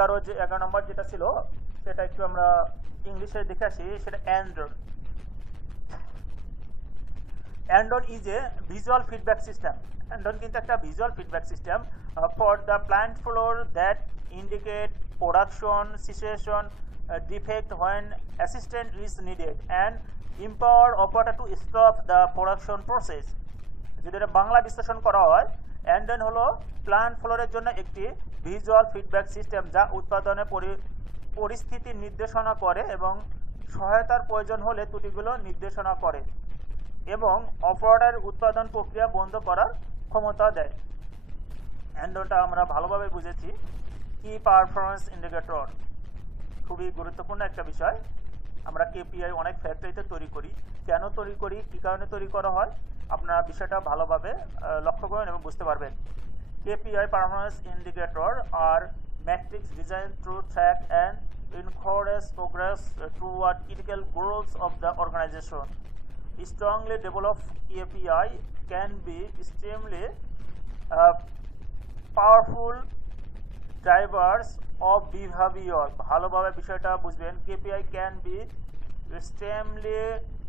11 নম্বর যেটা ছিল সেটা একটু আমরা ইংলিশে দেখে আসি, সেটা Android. Andon is a visual feedback system. Andon কিন্তু একটা visual feedback system for the plant floor that indicate production cessation, defect when assistance is needed, and empower operator to stop the production process. যদি এটা বাংলা বিশ্লেষণ করা হয়, অ্যান্ডন হলো plant ফ্লোরের জন্য একটি ভিজুয়াল ফিডব্যাক সিস্টেম যা উৎপাদনের পরিস্থিতি নির্দেশনা করে এবং সহায়তার প্রয়োজন হলে ত্রুটিগুলো নির্দেশনা করে এবং অপারেটর উৎপাদন প্রক্রিয়া বন্ধ করার ক্ষমতা দেয়। অ্যান্ডনটা আমরা ভালোভাবে বুঝেছি। কি পারফরমেন্স ইন্ডিকেটর খুবই গুরুত্বপূর্ণ একটা বিষয়। আমরা কেপিআই অনেক ফ্যাক্টরিতে তৈরি করি, কেন তৈরি করি, কী কারণে তৈরি করা হয়, আপনারা বিষয়টা ভালোভাবে লক্ষ্য করবেন এবং বুঝতে পারবেন। কেপিআই পারফরমেন্স ইন্ডিকেটর আর metrics designed to track and encourage progress toward critical goals of the organization. Strongly developed KPI can be extremely powerful drivers of behavior. ভালোভাবে বিষয়টা বুঝবেন। KPI can be extremely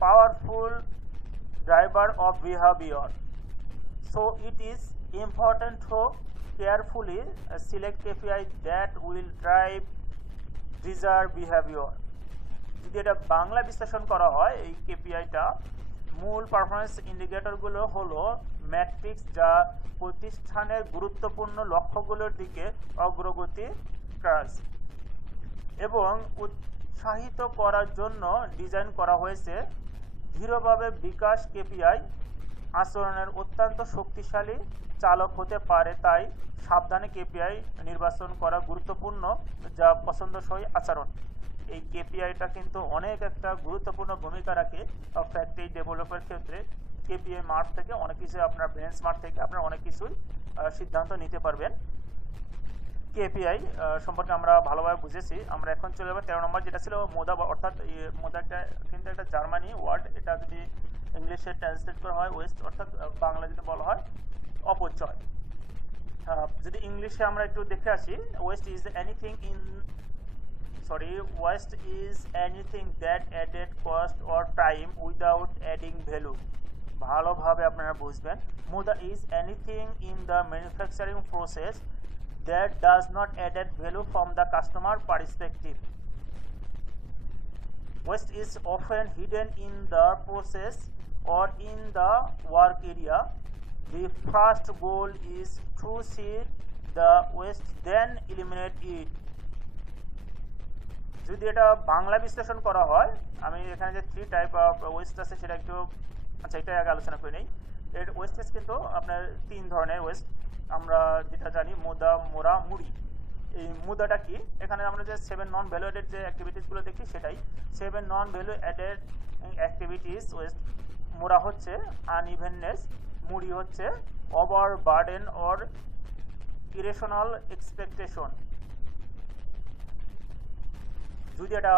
powerful driver of behavior. So it is important to carefully select KPI that will drive desired behavior. যদি এটা বাংলা বিশ্লেষণ করা হয়, এই কেপিআইটা মূল পারফরমেন্স ইন্ডিকেটরগুলো হলো ম্যাট্রিক্স যা প্রতিষ্ঠানের গুরুত্বপূর্ণ লক্ষ্যগুলোর দিকে অগ্রগতি কাজ এবং উৎসাহিত করার জন্য ডিজাইন করা হয়েছে। ধীরভাবে বিকাশ কেপিআই আচরণের অত্যন্ত শক্তিশালী চালক হতে পারে, তাই সাবধানে কেপিআই নির্বাচন করা গুরুত্বপূর্ণ যা পছন্দসই আচরণ। এই কেপিআইটা কিন্তু অনেক একটা গুরুত্বপূর্ণ ভূমিকা রাখে ফ্যাক্টরি ডেভেলপের ক্ষেত্রে। কেপিআই মার্ক থেকে অনেক কিছু, আপনার বেঞ্চ মার্ক থেকে আপনারা অনেক কিছুই সিদ্ধান্ত নিতে পারবেন। কেপিআই সম্পর্কে আমরা ভালোভাবে বুঝেছি। আমরা এখন চলে যাবো 13 নম্বর, যেটা ছিল মোদা, অর্থাৎ মোদা কিন্তু একটা জার্মানি ওয়ার্ড। এটা যদি ইংলিশে ট্রান্সলেট করা হয় ওয়েস্ট, অর্থাৎ বাংলা যদি বলা হয় অপচয়। যদি ইংলিশে আমরা একটু দেখে আসি, waste is anything that added cost or time without adding value. ভালোভাবে আপনারা বুঝবেন। মুদা is anything in the manufacturing process that does not add value from the customer perspective. Waste is often hidden in the process or in the work area. The first goal is to see the waste, then eliminate it. যদি এটা বাংলা বিশ্লেষণ করা হয়, আমি এখানে যে 3 type of West আছে সেটা একটু, আচ্ছা এটা আগে আলোচনা করে নেই। এর ওয়েস্টেজ কিন্তু আপনার 3 ধরনের ওয়েস্ট। আমরা যেটা জানি মুদা, মোরা, মুড়ি। এই মুদাটা কি, এখানে আমরা যে 7 নন ভ্যালু অ্যাডেড যে অ্যাক্টিভিটিসগুলো দেখি সেটাই 7 নন ভ্যালু অ্যাডেড অ্যাক্টিভিটিস ওয়েস্ট। মোরা হচ্ছে আনইভেননেস, মুড়ি হচ্ছে over burden or irrational expectation. যদি এটা